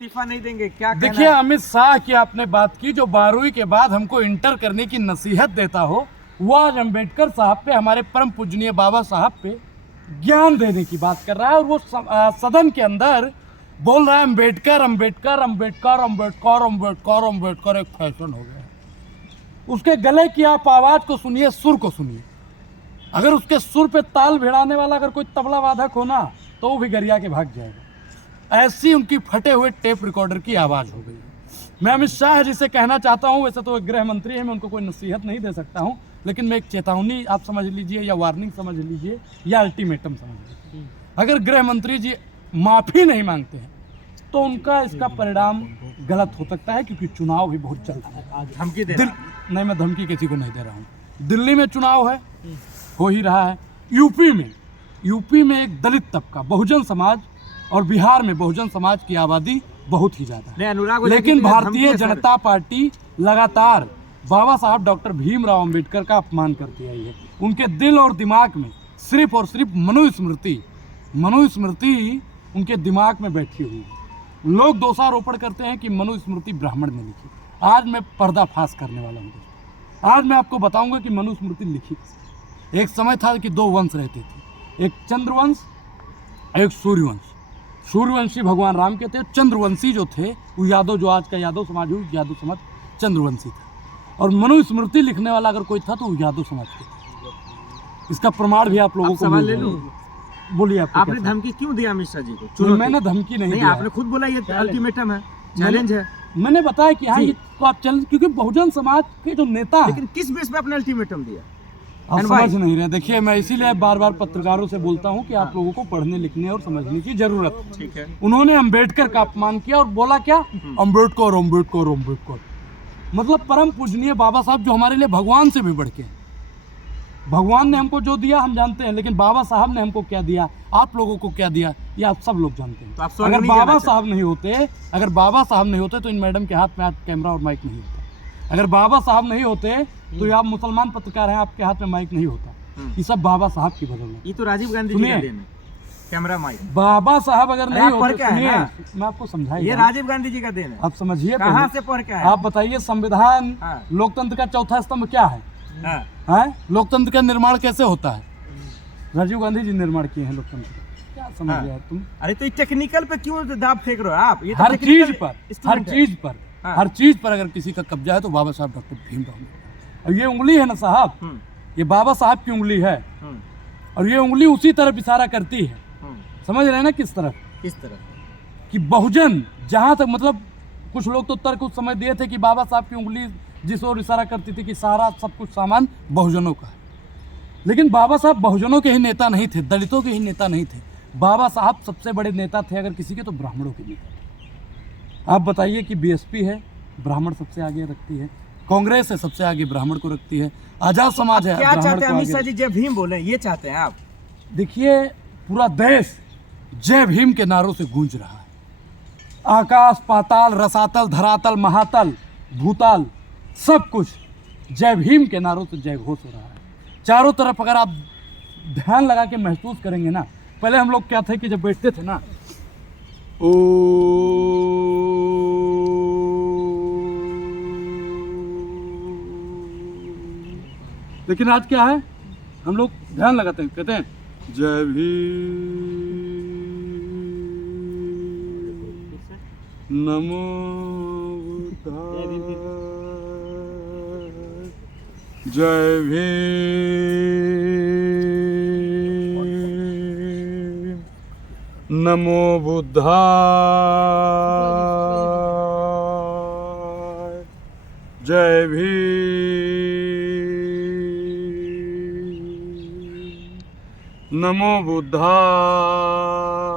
इस्तीफा नहीं देंगे, क्या कहना देखिए है? अमित शाह की आपने बात की, जो 12वीं के बाद हमको इंटर करने की नसीहत देता हो, वो आज अंबेडकर साहब पे, हमारे परम पूजनीय बाबा साहब पे ज्ञान देने की बात कर रहा है। और वो सदन के अंदर बोल रहा है अंबेडकर अंबेडकर अंबेडकर अंबेडकर अंबेडकर अंबेडकर एक फैशन हो गया है। उसके गले की आप आवाज को सुनिए, सुर को सुनिए। अगर उसके सुर पे ताल भिड़ाने वाला अगर कोई तबला वादक हो ना, तो वो भी गरिया के भाग जाएगा। ऐसी उनकी फटे हुए टेप रिकॉर्डर की आवाज़ हो गई है। मैं अमित शाह जी से कहना चाहता हूं, वैसे तो गृह मंत्री है, मैं उनको कोई नसीहत नहीं दे सकता हूं, लेकिन मैं एक चेतावनी आप समझ लीजिए, या वार्निंग समझ लीजिए, या अल्टीमेटम समझ लीजिए। अगर गृह मंत्री जी माफ़ी नहीं मांगते हैं तो उनका इसका परिणाम गलत हो सकता है, क्योंकि चुनाव भी बहुत जल्द है। धमकी दे नहीं, मैं धमकी किसी को नहीं दे रहा हूँ। दिल्ली में चुनाव है, हो ही रहा है। यूपी में एक दलित तबका, बहुजन समाज, और बिहार में बहुजन समाज की आबादी बहुत ही ज़्यादा है। लेकिन भारतीय जनता पार्टी लगातार बाबा साहब डॉक्टर भीमराव अंबेडकर का अपमान करती आई है। उनके दिल और दिमाग में सिर्फ और सिर्फ मनुस्मृति उनके दिमाग में बैठी हुई है। लोग दोषारोपण करते हैं कि मनुस्मृति ब्राह्मण ने लिखी। आज मैं पर्दाफाश करने वाला हूँ। आज मैं आपको बताऊंगा कि मनुस्मृति लिखी। एक समय था कि दो वंश रहते थे, एक चंद्रवंश, एक सूर्यवंश। सूर्यवंशी भगवान राम के थे, चंद्रवंशी जो थे वो यादव, जो आज का यादव समाज हुई, यादव समाज चंद्रवंशी था। और मनुस्मृति लिखने वाला अगर कोई था तो वो यादव समाज के थे। इसका प्रमाण भी आप लोगों को सवाल ले लूं? बोलिए। आपने धमकी क्यों दिया अमित शाह जी को? मैंने धमकी नहीं दिया। आपने खुद बोला ये अल्टीमेटम है, चैलेंज है। मैंने बताया कि हाँ, ये तो आप चैलेंज, क्योंकि बहुजन समाज के जो नेता हैं, लेकिन किस बेस पे आपने अल्टीमेटम दिया? आप समझ नहीं रहे। देखिए, मैं इसीलिए बार बार पत्रकारों से बोलता हूं कि आप लोगों को पढ़ने लिखने और समझने की जरूरत है। ठीक है। उन्होंने अंबेडकर का अपमान किया और बोला क्या, अंबेडकर अंबेडकर अंबेडकर। मतलब परम पूजनीय बाबा साहब जो हमारे लिए भगवान से भी बढ़ के हैं। भगवान ने हमको जो दिया हम जानते हैं, लेकिन बाबा साहब ने हमको क्या दिया, आप लोगों को क्या दिया, ये आप सब लोग जानते हैं। तो अगर बाबा साहब नहीं होते तो इन मैडम के हाथ में आज कैमरा और माइक नहीं होता। अगर बाबा साहब नहीं होते तो ये आप मुसलमान पत्रकार हैं, आपके हाथ में माइक नहीं होता। ये सब बाबा साहब की बदौलत। ये तो राजीव गांधी जी का देन है, कैमरा माइक। बाबा साहब अगर नहीं होते, सुनिए, मैं आपको समझाइए, ये राजीव गांधी जी का देन है। आप समझिए, कहाँ से पढ़ के आए? आप बताइए, संविधान लोकतंत्र का चौथा स्तंभ क्या है? लोकतंत्र का निर्माण कैसे होता है? राजीव गांधी जी निर्माण किए हैं लोकतंत्र का। क्या समझ गया तुम? अरे तो टेक्निकल पे क्यों दाब फेंक रहे हो आप? ये हर चीज पर अगर किसी का कब्जा है तो बाबा साहब डॉक्टर भीमराव। और ये उंगली है ना साहब, ये बाबा साहब की उंगली है, और ये उंगली उसी तरफ इशारा करती है। समझ रहे हैं ना किस तरफ? कि बहुजन जहां तक, मतलब कुछ लोग तो तर्क उस समय दिए थे कि बाबा साहब की उंगली जिस ओर इशारा करती थी कि सारा सब कुछ सामान बहुजनों का है। लेकिन बाबा साहब बहुजनों के ही नेता नहीं थे, दलितों के ही नेता नहीं थे। बाबा साहब सबसे बड़े नेता थे अगर किसी के, तो ब्राह्मणों के नेता थे। आप बताइए कि बीएसपी है, ब्राह्मण सबसे आगे रखती है, कांग्रेस है सबसे आगे ब्राह्मण को रखती है, आजाद समाज है। क्या चाहते हैं अमित शाह जी? जय भीम बोले, ये चाहते हैं आप? देखिए, पूरा देश जय भीम के नारों से गूंज रहा है। आकाश पाताल, रसातल, धरातल, महातल, भूताल, सब कुछ जय भीम के नारों से जय घोष हो रहा है चारों तरफ। अगर आप ध्यान लगा के महसूस करेंगे ना, पहले हम लोग क्या थे कि जब बैठते थे ना, ओ, लेकिन आज क्या है, हम लोग ध्यान लगाते हैं, कहते हैं जय भीम, नमो बुद्धाय, जय भीम, नमो बुद्धाय, जय भीम, नमो बुद्धाय।